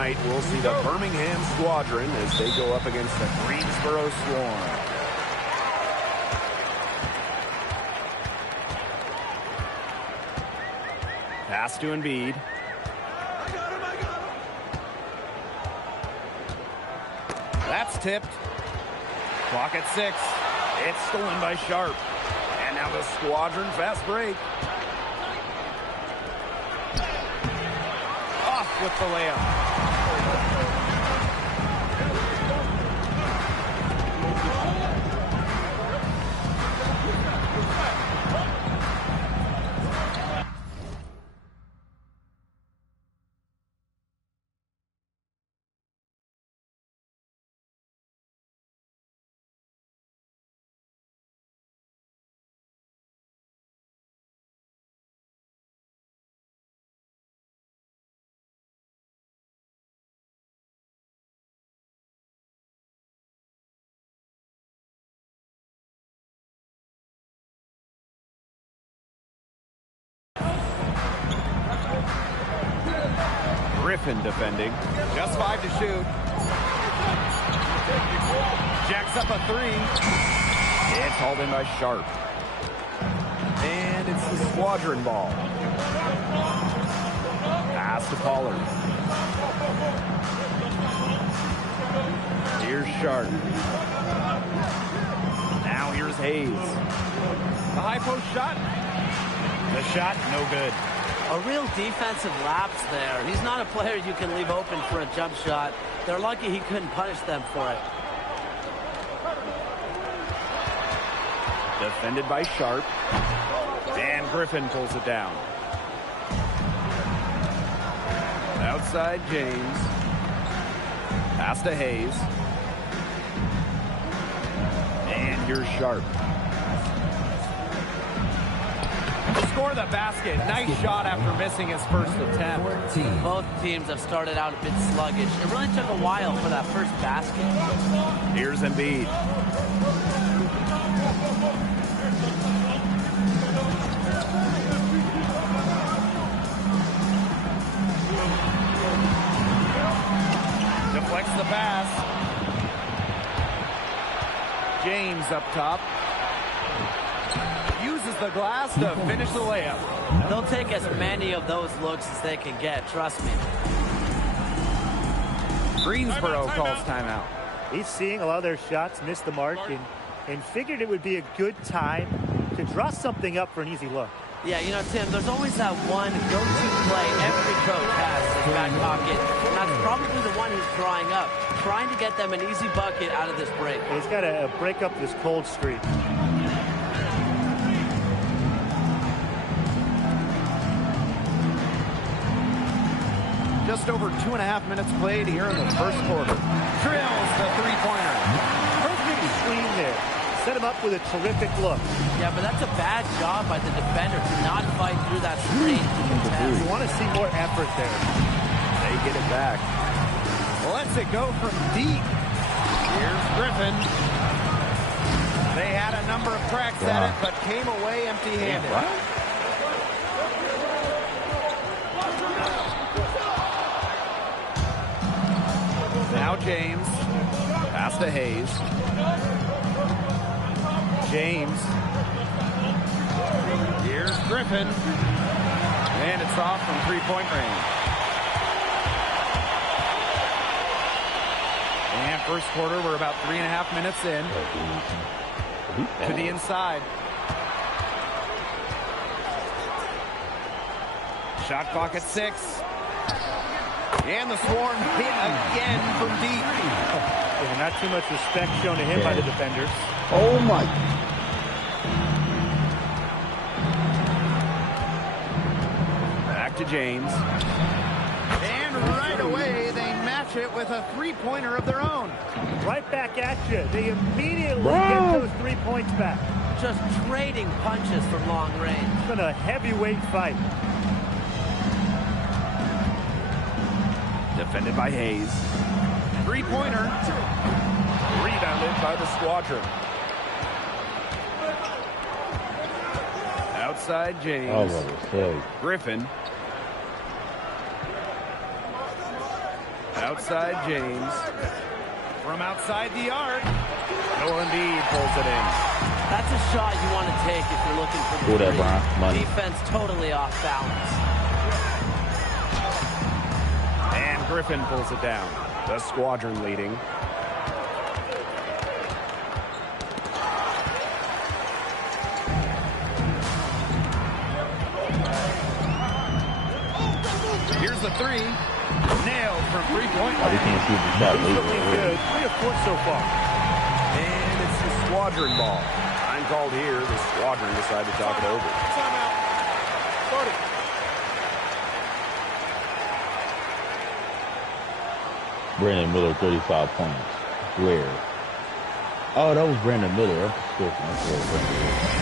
Tonight, we'll see the Birmingham Squadron as they go up against the Greensboro Swarm. Pass to Embid. That's tipped. Clock at 6. It's stolen by Sharp. And now the Squadron fast break. Off with the layup. Griffin defending. Just 5 to shoot. Jacks up a 3. It's hauled in by Sharp. And it's the Squadron ball. Pass to Pollard. Here's Sharp. Now here's Hayes. The high post shot. The shot, no good. A real defensive lapse there. He's not a player you can leave open for a jump shot. They're lucky he couldn't punish them for it. Defended by Sharp. And Griffin pulls it down. Outside James. Pass to Hayes. And here's Sharp. To score the basket. Nice shot after missing his first attempt. Both teams have started out a bit sluggish. It really took a while for that first basket. Here's Embid. Deflects the pass. James up top. Uses the glass to finish the layup. They'll take as many of those looks as they can get, trust me. Greensboro calls timeout. He's seeing a lot of their shots miss the mark and figured it would be a good time to draw something up for an easy look. Yeah, you know, Tim, there's always that one go-to play every coach has in his back pocket, and that's probably the one he's drawing up, trying to get them an easy bucket out of this break. He's got to break up this cold streak. Just over 2.5 minutes played here in the first quarter. Drills the three-pointer. Perfect screen there. Set him up with a terrific look. Yeah, but that's a bad job by the defender to not fight through that screen. You want to see more effort there. They get it back. Lets it go from deep. Here's Griffin. They had a number of cracks at it, but came away empty-handed. Now James. Pass to Hayes. James. Here's Griffin. And it's off from three-point range. And first quarter, we're about 3.5 minutes in. To the inside. Shot clock at 6. And the Swarm hit again from deep. Yeah, not too much respect shown to him by the defenders. Oh, my. Back to James. And right away, they match it with a three-pointer of their own. Right back at you. They immediately get those 3 points back. Just trading punches from long range. It's been a heavyweight fight. Defended by Hayes. Three-pointer. Rebounded by the Squadron. Outside James. Griffin. Outside James. From outside the arc. Embid pulls it in. That's a shot you want to take if you're looking for the that, Bron. Money. defense totally off balance. And Griffin pulls it down. The squadron leading. Here's the three. Nailed from three-point We line. can't see the shot. Looking good. 3 of 4 so far. And it's the squadron ball. Time called here. The squadron decide to talk it over. Timeout. Starting. Brandon Miller, 35 points. Where? Oh, that was Brandon Miller. I'm skipping. That's where Brandon Miller.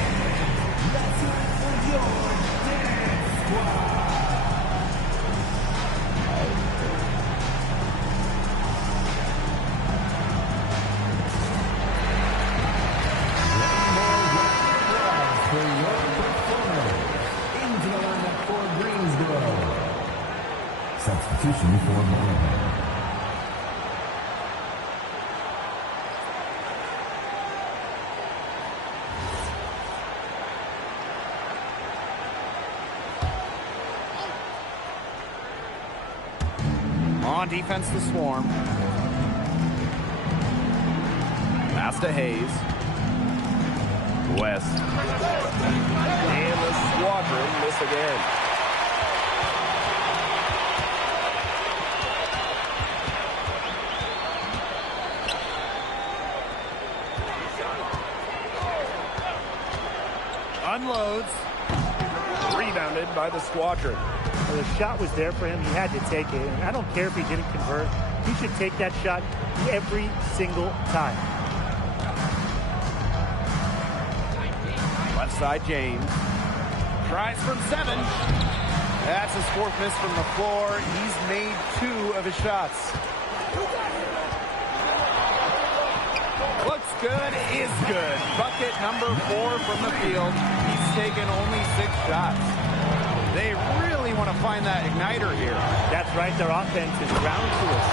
Substitution for Monahan. On defense, the Swarm. Pass to Hayes. West. And the squadron miss again. Unloads. Rebounded by the squadron. Well, the shot was there for him. He had to take it. And I don't care if he didn't convert. He should take that shot every single time. Left side, James. Tries from 7. That's his 4th miss from the floor. He's made 2 of his shots. Looks good, is good. Bucket number 4 from the field. He's taken only 6 shots. They really want to find that igniter here. That's right. Their offense is ground to us.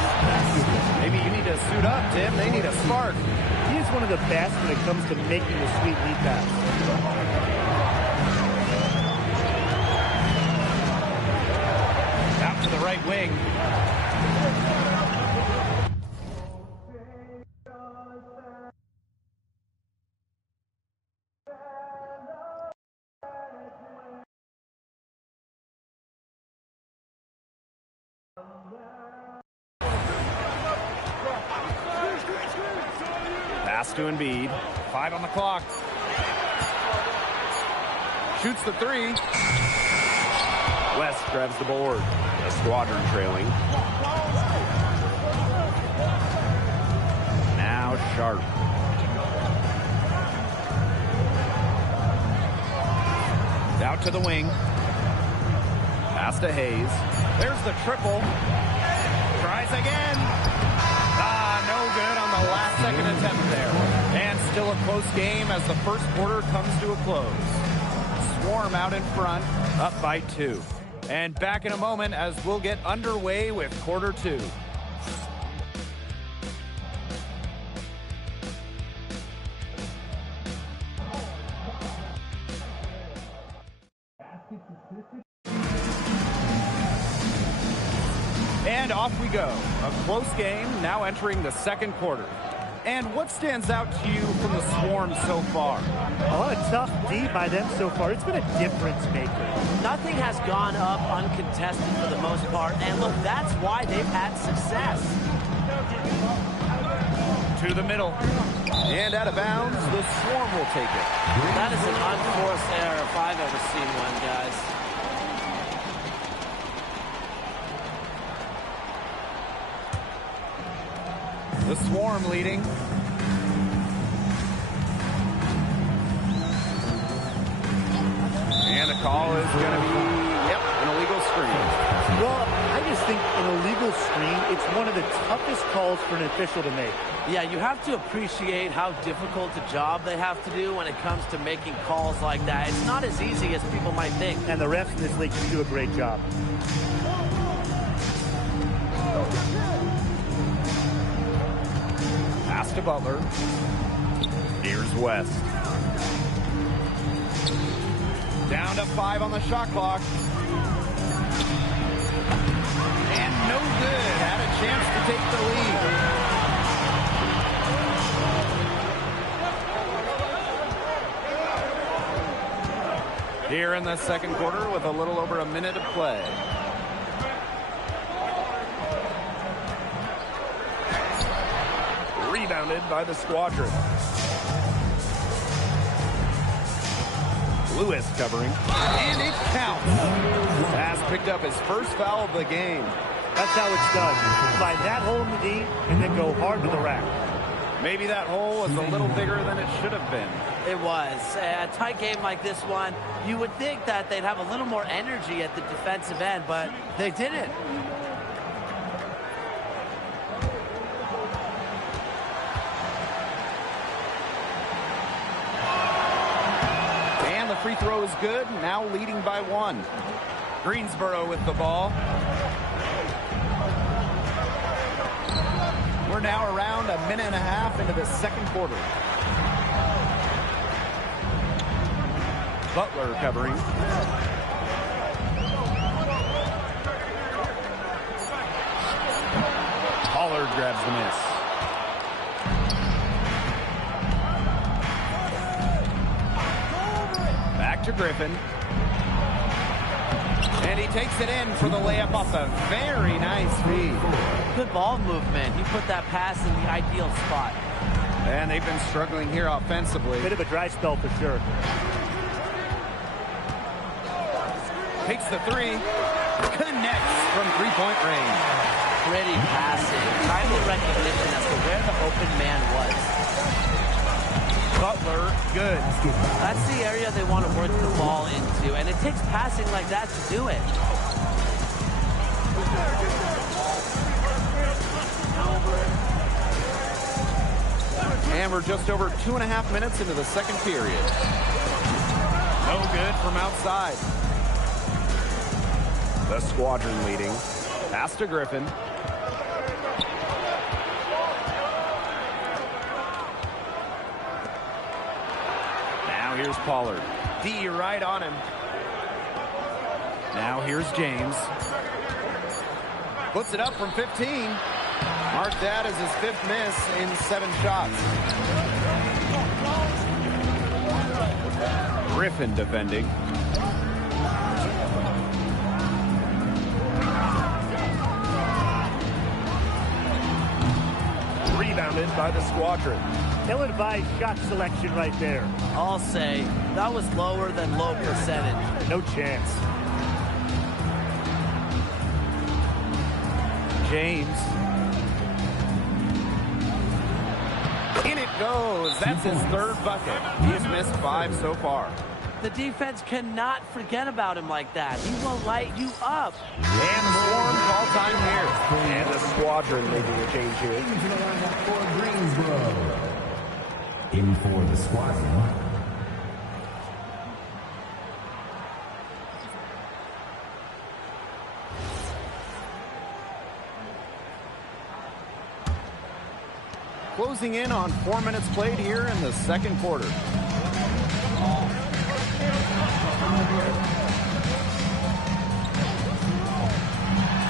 Maybe you need to suit up, Tim. They need a spark. He is one of the best when it comes to making the sweet lead pass. Out to the right wing. Pass to Embid. 5 on the clock. Shoots the 3. West grabs the board. The squadron trailing. Now Sharp. Out to the wing. Pass to Hayes. There's the triple. Tries again. No good on the last second attempt there. And still a close game as the first quarter comes to a close. Swarm out in front, up by 2. And back in a moment as we'll get underway with quarter 2. And off we go. A close game now entering the second quarter. And what stands out to you from the Swarm so far? A lot of tough D by them so far. It's been a difference maker. Nothing has gone up uncontested for the most part. And look, that's why they've had success. To the middle. And out of bounds, the Swarm will take it. That is an unforced error if I've ever seen one, guys. The Swarm leading. And the call is going to be, an illegal screen. Well, I just think an illegal screen, it's one of the toughest calls for an official to make. Yeah, you have to appreciate how difficult a job they have to do when it comes to making calls like that. It's not as easy as people might think. And the refs in this league do a great job. Pass to Butler. Here's West. Down to 5 on the shot clock. And no good. Had a chance to take the lead. Here in the second quarter with a little over a minute of play. Rebounded by the Squadron. Lewis covering, and it counts. Has picked up his first foul of the game. That's how it's done. Find that hole in the D and then go hard to the rack. Maybe that hole was a little bigger than it should have been. It was. A tight game like this one, you would think that they'd have a little more energy at the defensive end, but they didn't. Free throw is good, now leading by 1. Greensboro with the ball. We're now around a minute and a half into the second quarter. Butler covering. Pollard grabs the miss. To Griffin. And he takes it in for the layup off a very nice feed. Good ball movement. He put that pass in the ideal spot. And they've been struggling here offensively. Bit of a dry spell for sure. Takes the 3. Connects from three-point range. Pretty passing. Timely recognition as to where the open man was. Butler, good. That's the area they want to work the ball into, and it takes passing like that to do it. And we're just over 2.5 minutes into the second period. No good from outside. The Squadron leading. Pass to Griffin. Here's Pollard. D right on him. Now here's James. Puts it up from 15. Marked that as his 5th miss in 7 shots. Griffin defending. Rebounded by the Squadron. Ill-advised shot selection right there. I'll say that was lower than low percentage. No chance. James. In it goes. That's his 3rd bucket. He's missed 5 so far. The defense cannot forget about him like that. He will light you up. And the Swarm call time here. And the Squadron making a change here. Into the lineup for Greensboro. In for the Squadron. Closing in on 4 minutes played here in the second quarter.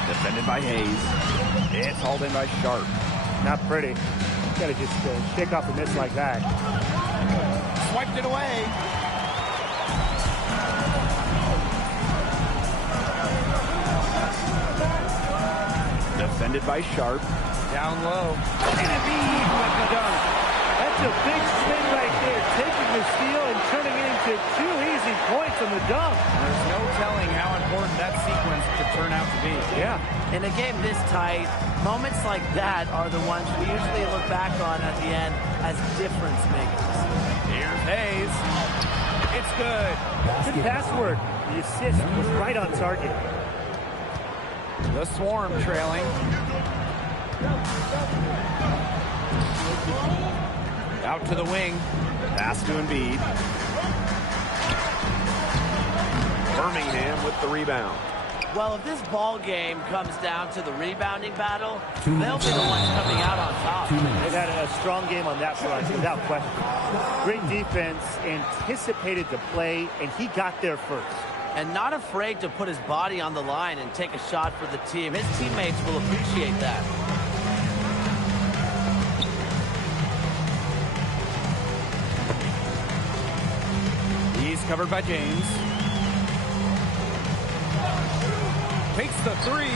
Defended by Hayes. It's hauled in by Sharp. Not pretty. Got to just shake off a miss like that. Swiped it away. Defended by Sharp. Down low. And Embid with the dunk. That's a big spin right there. Taking the steal and turning it into 2 easy points on the dunk. There's no telling how important that sequence could turn out to be. Yeah. In a game this tight, moments like that are the ones we usually look back on at the end as difference makers. Here's Hayes. It's good. Good password. The assist was right on target. The Swarm trailing. Out to the wing. Pass to Embid. Birmingham with the rebound. Well, if this ball game comes down to the rebounding battle, they'll be the ones coming out on top. They've had a strong game on that front, without question. Great defense, anticipated the play, and he got there first. And not afraid to put his body on the line and take a shot for the team. His teammates will appreciate that. He's covered by James. Takes the three.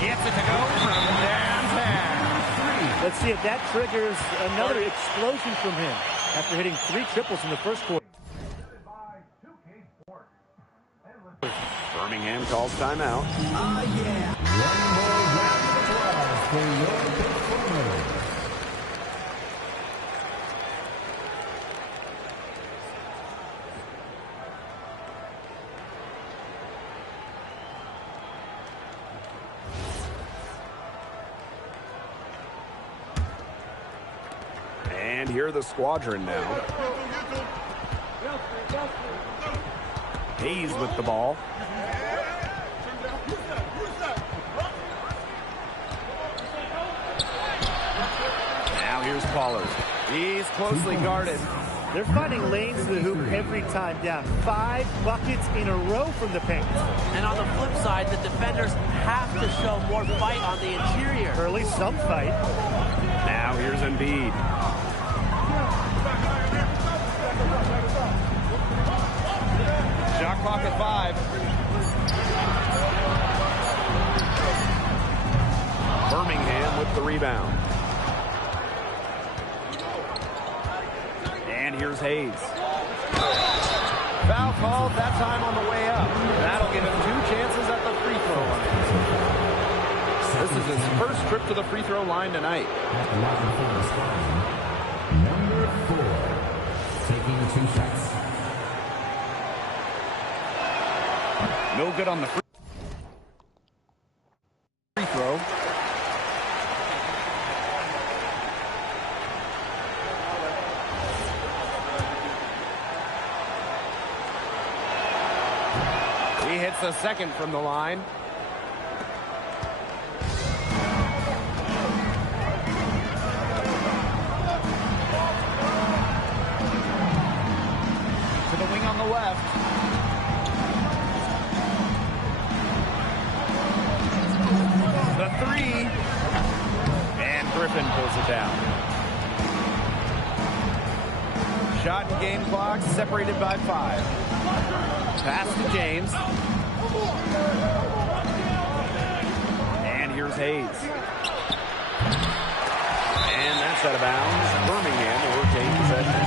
Gets it to go from downtown. Let's see if that triggers another explosion from him after hitting 3 triples in the first quarter. Birmingham calls timeout. Yeah. One more round of applause for your performers. And here are the squadron now. Hayes with the ball. Now here's Pollard. He's closely guarded. They're finding lanes to the hoop every time down. 5 buckets in a row from the paint. And on the flip side, the defenders have to show more fight on the interior. Or at least some fight. Now here's Embiid. Shot clock at 5. Birmingham with the rebound. And here's Hayes. Foul called that time on the way up. That'll give him 2 chances at the free throw line. This is his first trip to the free throw line tonight. Number 4, taking 2 shots. No good on the free throw. He hits the second from the line. To the wing on the left. The 3. And Griffin pulls it down. Shot and game clock separated by 5. Pass to James. And here's Hayes. And that's out of bounds. Birmingham will retain possession.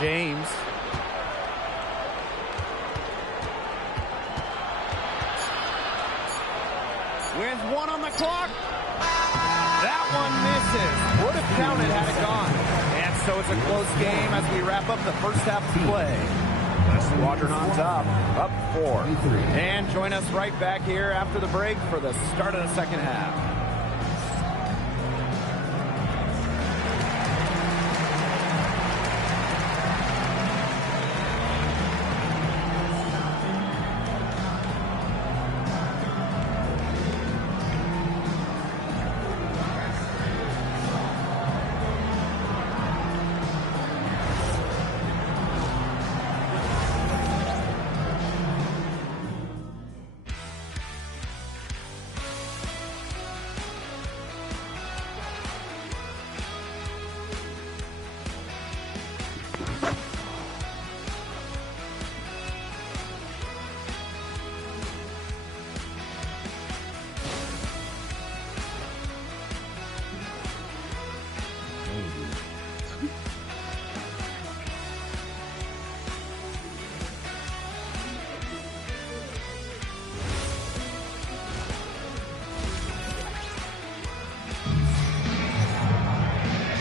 James. With 1 on the clock. That one misses. Would have counted had it gone. And so it's a close game as we wrap up the first half of play. The squadron on top, up 4. And join us right back here after the break for the start of the second half.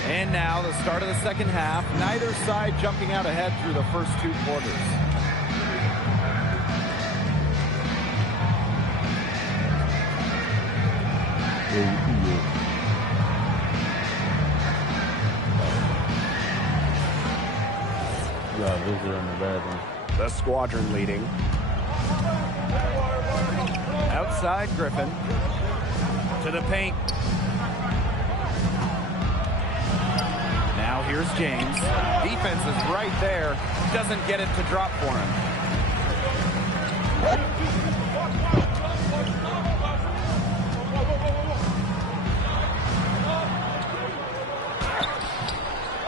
And now the start of the second half. Neither side jumping out ahead through the first 2 quarters. Yeah, visitor in the bathroom. The squadron leading. Outside Griffin. To the paint. Now here's James. Defense is right there. Doesn't get it to drop for him.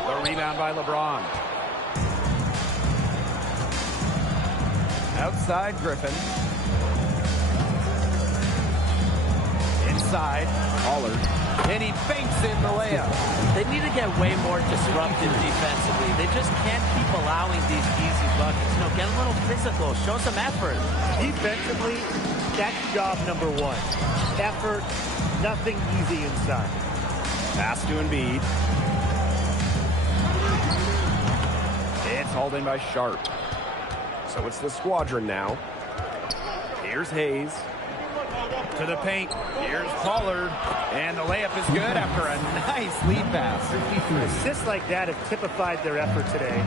The rebound by LeBron. Outside Griffin. Inside Pollard. And he banks in the layup. They need to get way more disruptive defensively. They just can't keep allowing these easy buckets. You know, get a little physical, show some effort. Defensively, that's job number one. Effort, nothing easy inside. Pass to Embiid. It's hauled in by Sharp. So it's the squadron now. Here's Hayes. To the paint. Here's Pollard. And the layup is good after a nice lead pass. Assists like that have typified their effort today.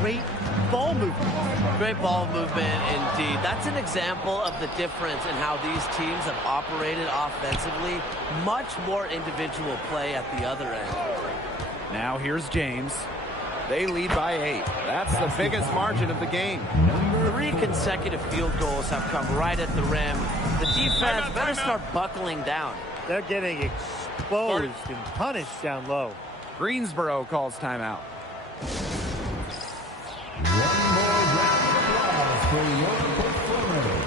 Great ball movement. Great ball movement indeed. That's an example of the difference in how these teams have operated offensively. Much more individual play at the other end. Now here's James. They lead by 8. That's the biggest margin of the game. 3 consecutive field goals have come right at the rim. The defense better start buckling down. They're getting exposed and punished down low. Greensboro calls timeout. One more round of applause for your performance.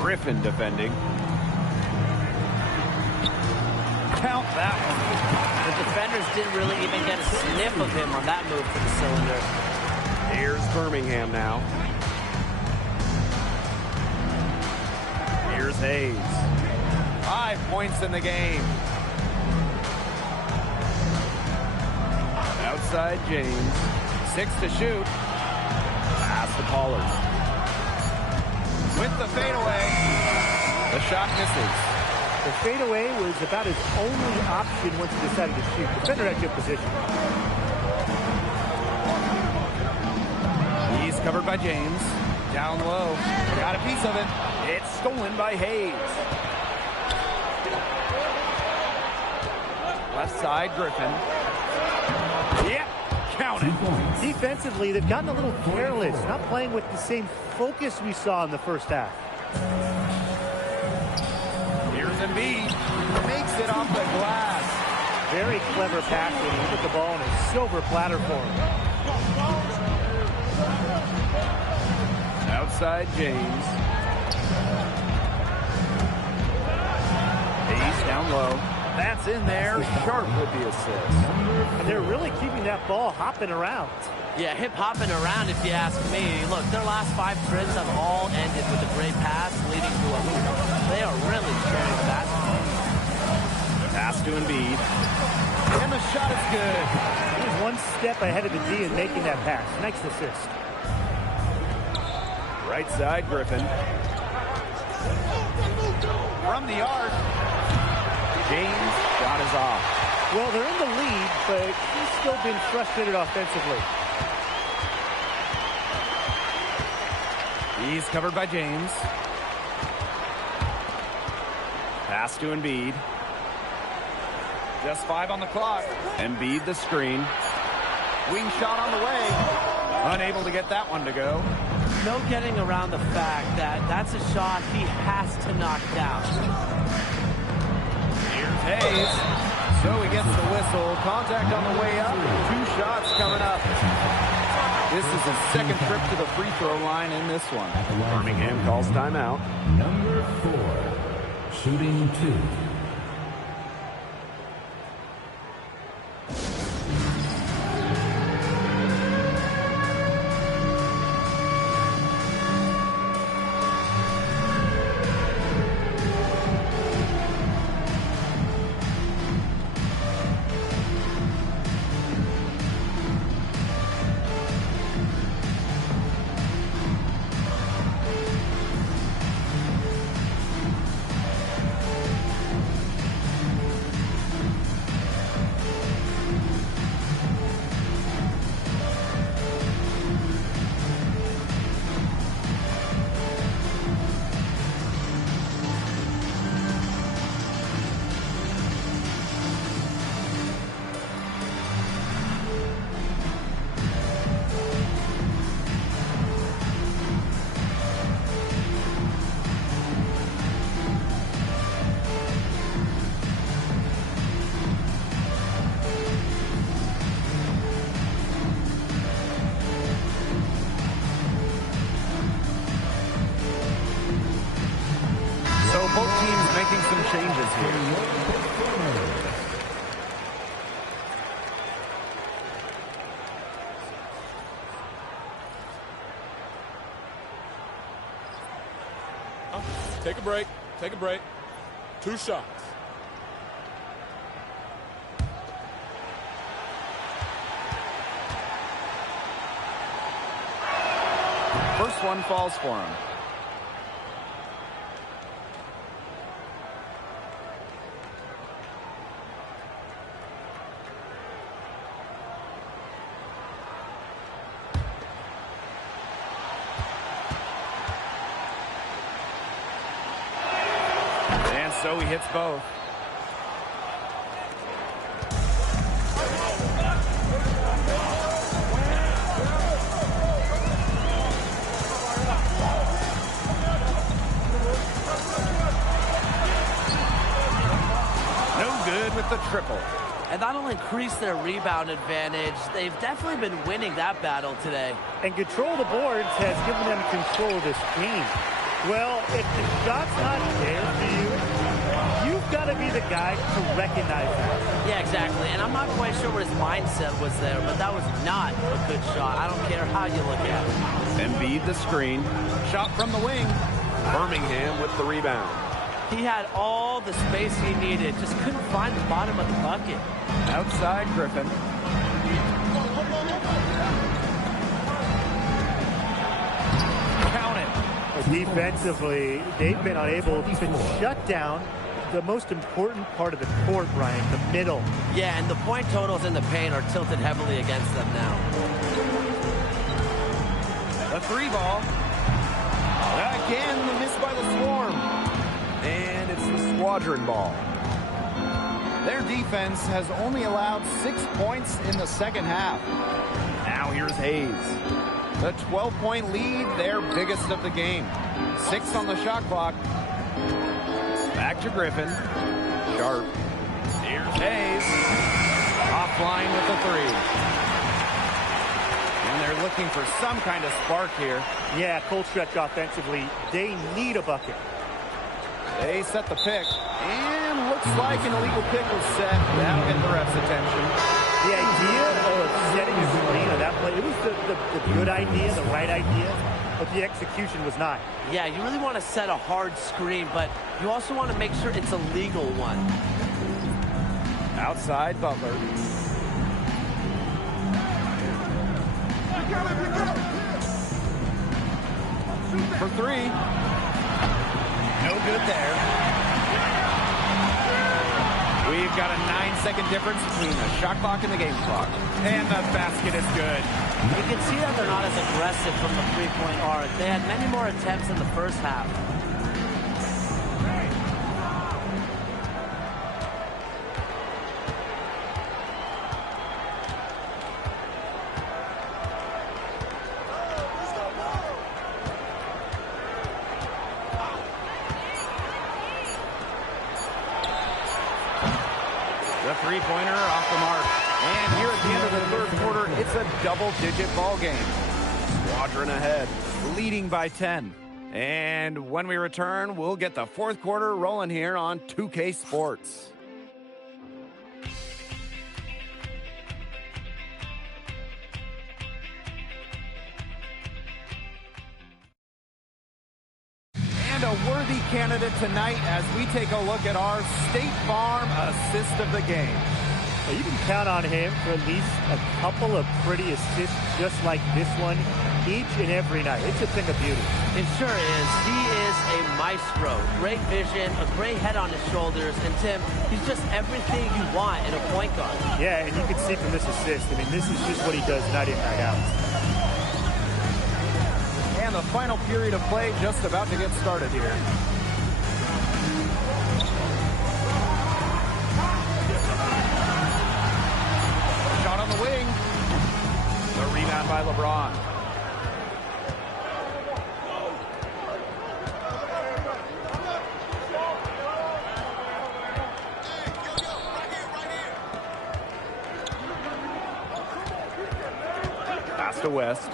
Griffin defending. Count that one. The defenders didn't really even get a sniff of him on that move to the cylinder. Here's Birmingham now. Here's Hayes. 5 points in the game. Outside James. 6 to shoot. Pass to Pollard. With the fadeaway. The shot misses. The fadeaway was about his only option once he decided to shoot. Defender had good position. He's covered by James. Down low. Got a piece of it. It's stolen by Hayes. Left side, Griffin. Yep, count it. Defensively, they've gotten a little careless, not playing with the same focus we saw in the first half. Here's Embiid. Makes it off the glass. Very clever passing. He put the ball on a silver platter for him. Outside James. Hayes down low. That's in there. Sharp with the assist. And they're really keeping that ball hopping around. Yeah, hip-hopping around if you ask me. Look, their last 5 trips have all ended with a great pass leading to a hoop. They are really sharing the basketball. Pass to Embiid. And the shot is good. He was one step ahead of the D in making that pass. Nice assist. Right side, Griffin. From the arc. James' shot is off. Well, they're in the lead, but he's still been frustrated offensively. He's covered by James. Pass to Embiid. Just 5 on the clock. Embiid the screen. Wing shot on the way. Unable to get that one to go. No getting around the fact that that's a shot he has to knock down. Here's Hayes. So he gets the whistle. Contact on the way up. 2 shots coming up. This is his second trip to the free throw line in this one. Birmingham calls timeout. Number 4, shooting 2. both teams making some changes here. Take a break. Take a break. 2 shots. First one falls for him. And so he hits both. With the triple. And that'll increase their rebound advantage. They've definitely been winning that battle today. And control of the boards has given them control of this game. Well, if the shot's not there for you, you've got to be the guy to recognize that. Yeah, exactly. And I'm not quite sure what his mindset was there, but that was not a good shot. I don't care how you look at it. Embid the screen. Shot from the wing. Birmingham with the rebound. He had all the space he needed, just couldn't find the bottom of the bucket. Outside Griffin. Count it. Defensively, they've been unable to shut down the most important part of the court, Ryan, the middle. Yeah, and the point totals in the paint are tilted heavily against them now. The 3 ball. Again, the miss by the Swarm. And it's the squadron ball. Their defense has only allowed 6 points in the second half. Now here's Hayes. The 12-point lead, their biggest of the game. 6 on the shot clock. Back to Griffin. Sharp. Here's Hayes. Offline with the 3. And they're looking for some kind of spark here. Yeah, cold stretch offensively. They need a bucket. They set the pick, and looks like an illegal pick was set. That'll get the ref's attention. The idea of setting a screen on that play, it was the good idea, the right idea, but the execution was not. Yeah, you really want to set a hard screen, but you also want to make sure it's a legal one. Outside Butler. For 3. No good there. We've got a 9-second difference between the shot clock and the game clock. And the basket is good. You can see that they're not as aggressive from the three-point arc. They had many more attempts in the first half. The three-pointer off the mark. And here at the end of the third quarter, it's a double-digit ball game. Squadron ahead, leading by 10. And when we return, we'll get the fourth quarter rolling here on 2K Sports. And a worthy candidate tonight as we take a look at our State Farm assist of the game. Well, you can count on him for at least a couple of pretty assists just like this one each and every night. It's a thing of beauty. It sure is. He is a maestro. Great vision, a great head on his shoulders, and Tim, he's just everything you want in a point guard. Yeah, and you can see from this assist, I mean, this is just what he does night in, night out. And the final period of play just about to get started here. Shot on the wing. The rebound by LeBron. Pass to West.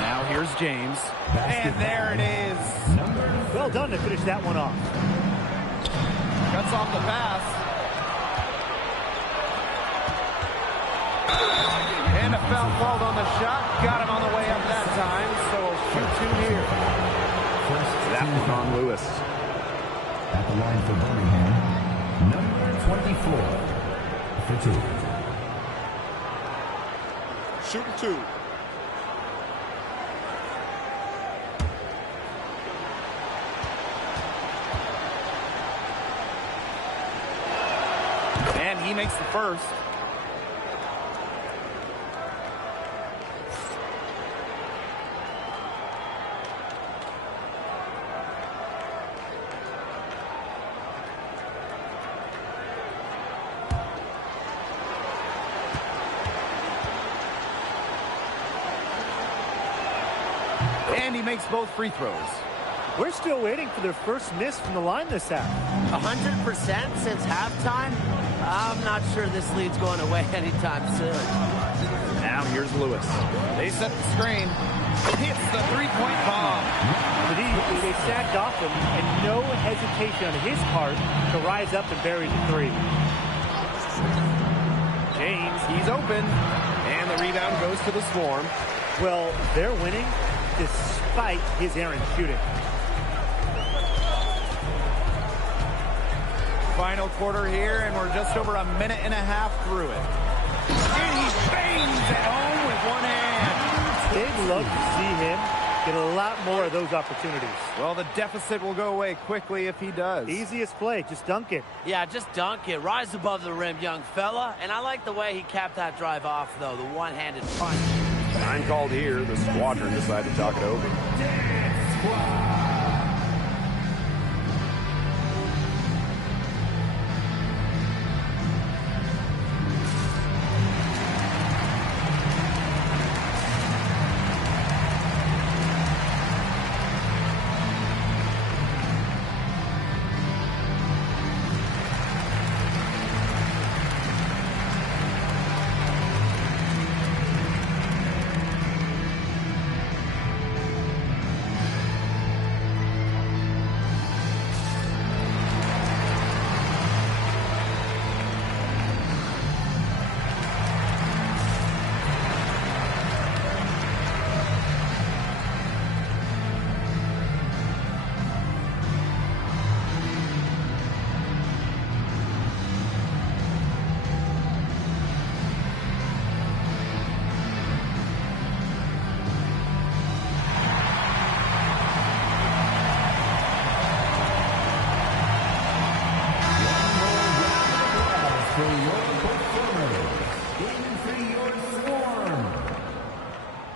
Now here's James. And there it is. Well done to finish that one off. Cuts off the pass. And a foul called on the shot. Got him on the way up that time. So shoot two here. That one on Lewis. At the line for Birmingham, number 24 for two. Shooting two. And he makes the first. And he makes both free throws. We're still waiting for their first miss from the line this half. 100% since halftime? I'm not sure this lead's going away anytime soon. Now here's Lewis. They set the screen. Hits the three-point bomb. But they sagged off him, and no hesitation on his part to rise up and bury the three. James, he's open. And the rebound goes to the Swarm. Well, they're winning despite his errant shooting. Final quarter here, and we're just over a minute and a half through it. And he bangs it home with one hand. They'd love to see him get a lot more of those opportunities. Well, the deficit will go away quickly if he does. Easiest play, just dunk it. Yeah, just dunk it. Rise above the rim, young fella. And I like the way he capped that drive off, though, the one-handed punch. Time called here. The Squadron decide to talk it over.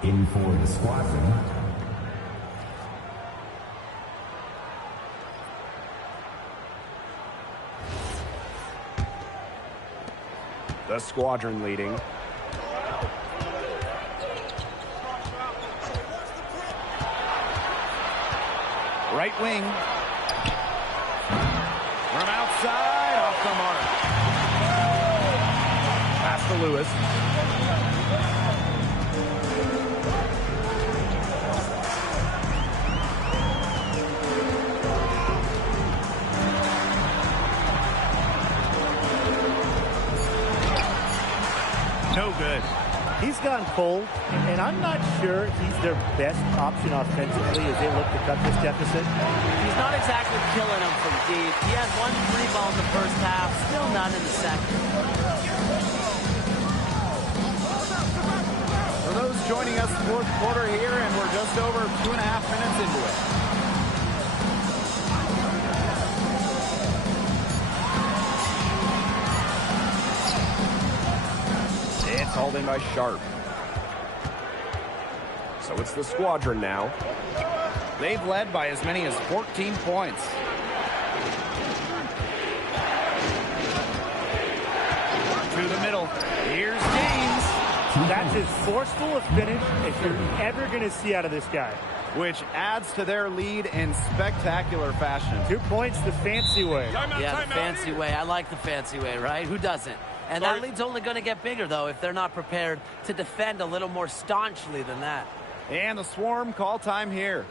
In for the Squadron, The Squadron leading. Right wing. From outside, off the mark. Pass to Lewis. No good. He's gone cold, and I'm not sure he's their best option offensively as they look to cut this deficit. He's not exactly killing them from deep. He had one free ball in the first half, still none in the second. For those joining us, fourth quarter here, and we're just over 2.5 minutes into it. It's hauled in by Sharp. So it's the Squadron now. They've led by as many as 14 points. To the middle. Here's James. That's as forceful a finish as you're ever going to see out of this guy. Which adds to their lead in spectacular fashion. 2 points the fancy way. Yeah, the fancy way. I like the fancy way, right? Who doesn't? And that lead's only going to get bigger, though, if they're not prepared to defend a little more staunchly than that. And the Swarm call time here.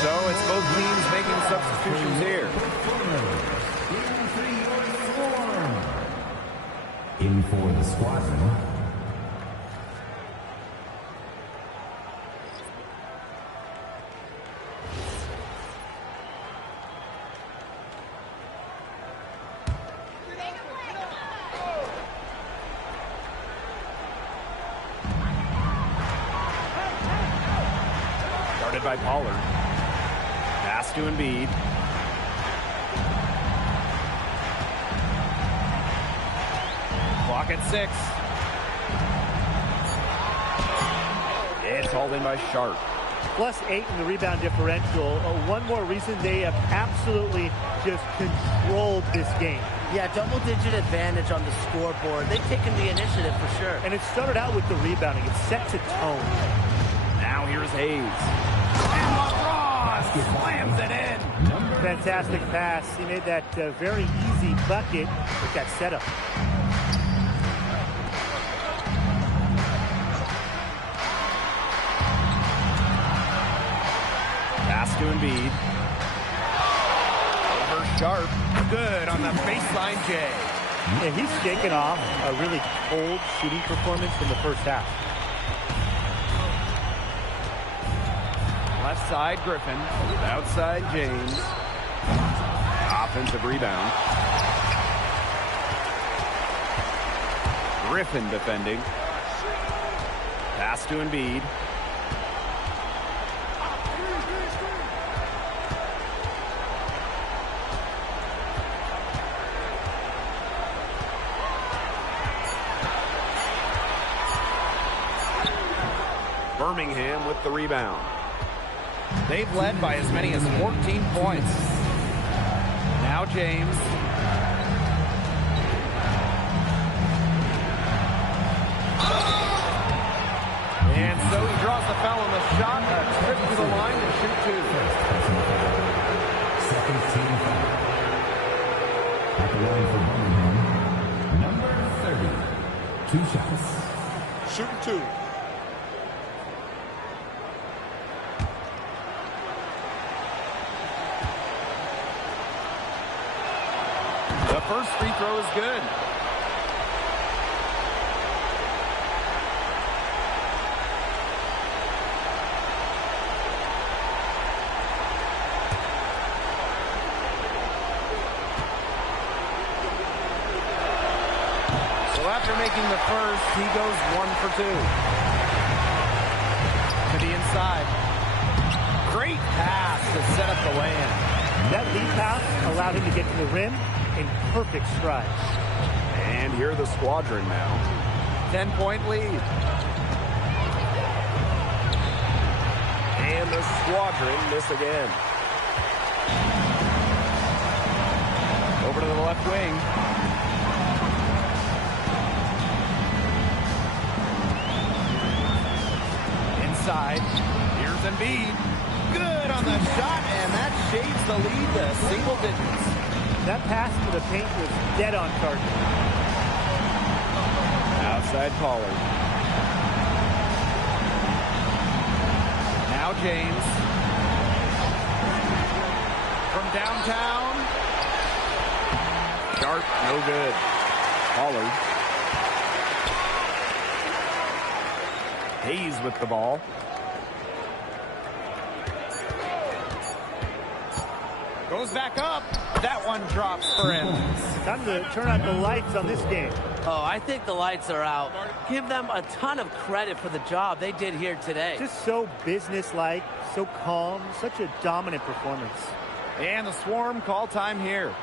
So it's both teams making substitutions here. In for the Squadron. Guarded by Pollard. Pass to Embid. Clock at 6. It's hauled in by Sharp. +8 in the rebound differential. One more reason they have absolutely just controlled this game. Yeah, double-digit advantage on the scoreboard. They've taken the initiative for sure. And it started out with the rebounding. It sets a tone. Now here's Hayes. And LeBron slams it in. Fantastic pass. He made that very easy bucket with that setup. Pass to Embid. Over Sharp. Good on the baseline, Jay. Yeah, he's shaken off a really cold shooting performance in the first half. Left side, Griffin. Outside, James. Offensive rebound. Griffin defending. Pass to Embid. Birmingham with the rebound. They've led by as many as 14 points. Now James. And so he draws the foul on the shot. A trip to the line to shoot 2. Second team foul. At the line for Birmingham, number 30. 2 shots. Shooting 2. The first free throw is good. So after making the first, he goes 1 for 2. To the inside. Great pass to set up the lay-in. That lead pass allowed him to get to the rim in perfect stride. And here the Squadron now. 10-point lead. And the Squadron miss again. Over to the left wing. Inside. Here's Embid. Good on the shot, and that shades the lead to single digits. That pass to the paint was dead on target. Outside Pollard. Now James. downtown. Dart, no good. Pollard. Hayes with the ball. Goes back up. That one drops for him. Time to turn out the lights on this game. Oh, I think the lights are out. Give them a ton of credit for the job they did here today. Just so businesslike, so calm, such a dominant performance. And the Swarm call time here.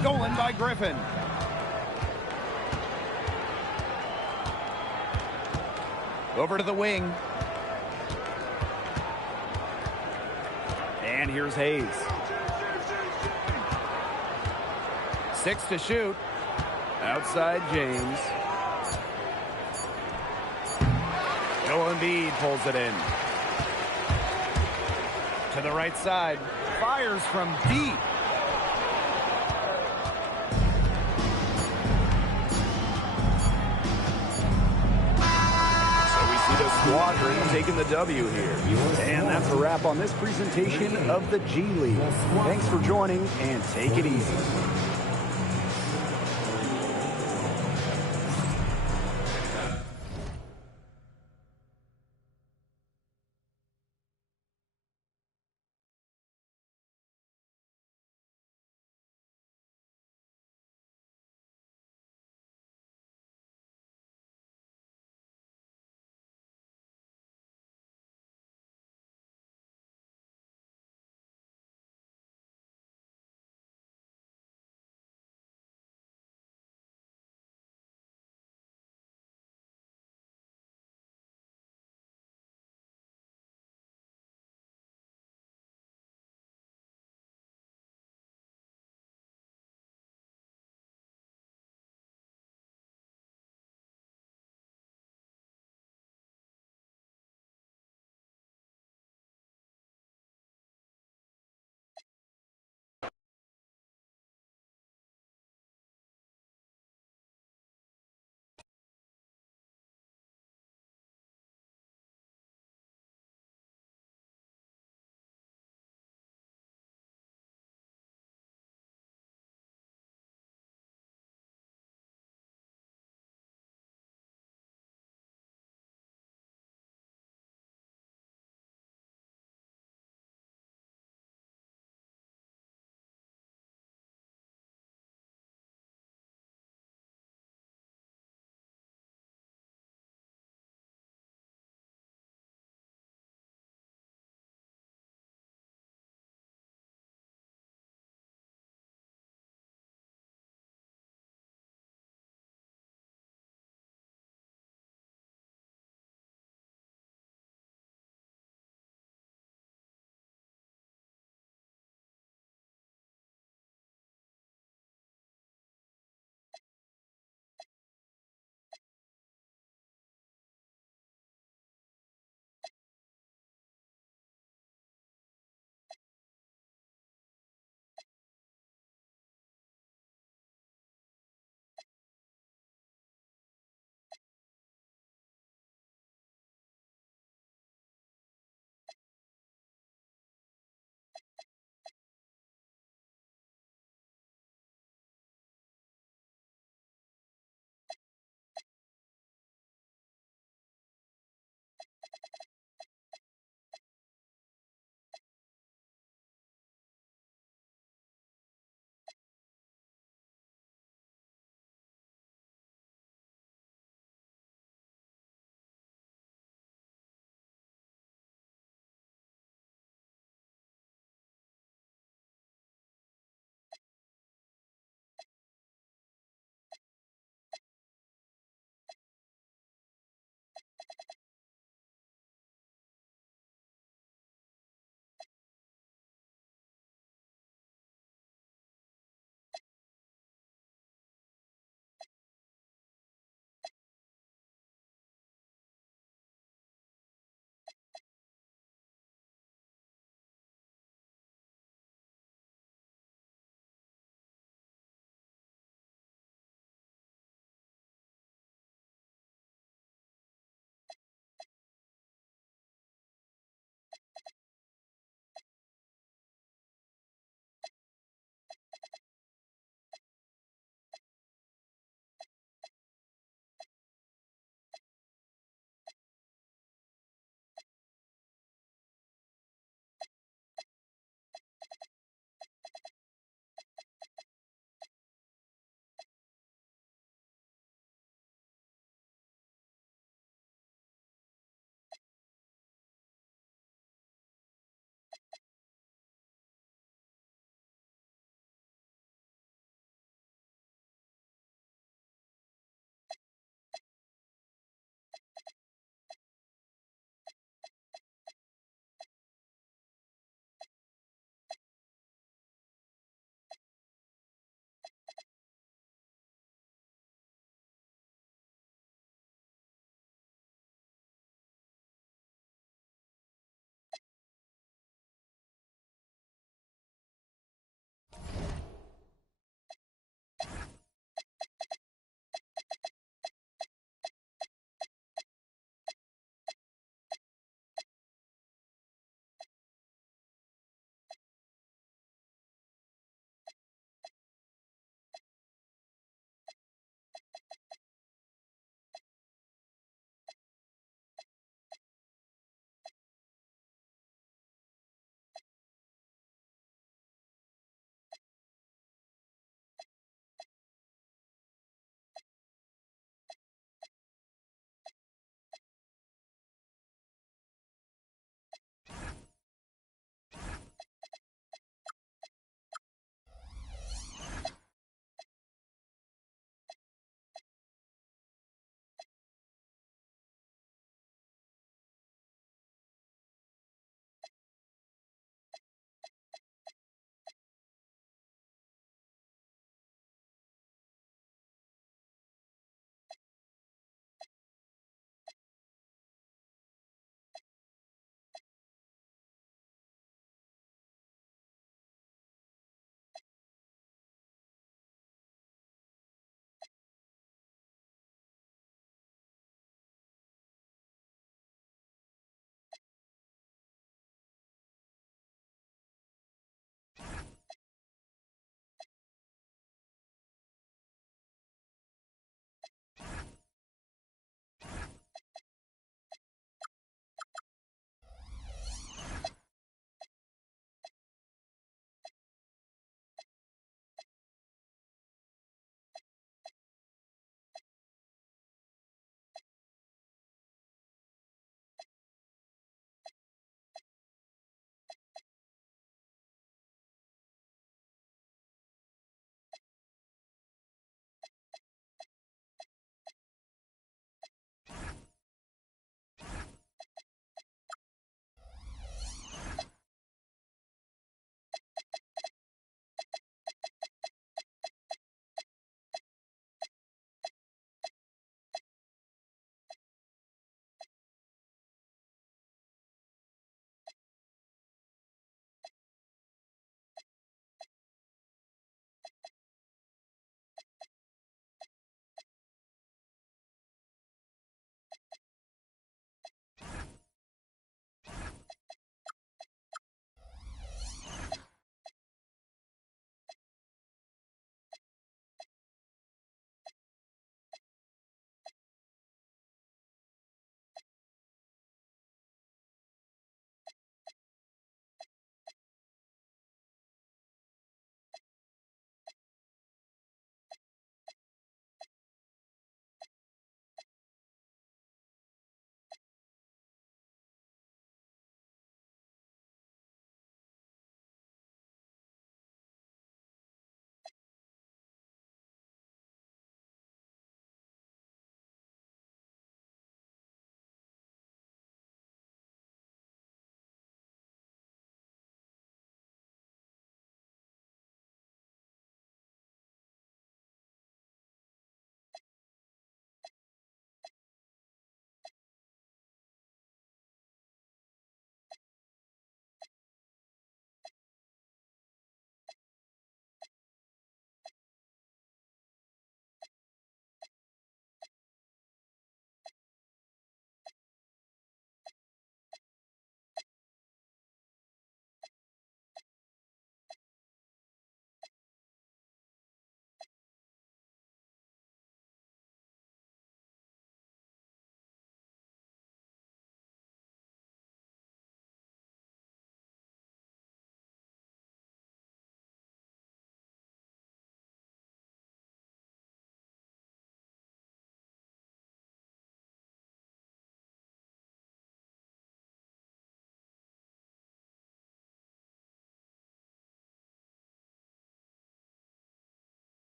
Stolen by Griffin. Over to the wing. And here's Hayes. 6 to shoot. Outside James. Joel Embid pulls it in. To the right side. Fires from deep. Squadron taking the W here. And that's a wrap on this presentation of the G League. Thanks for joining, and take it easy.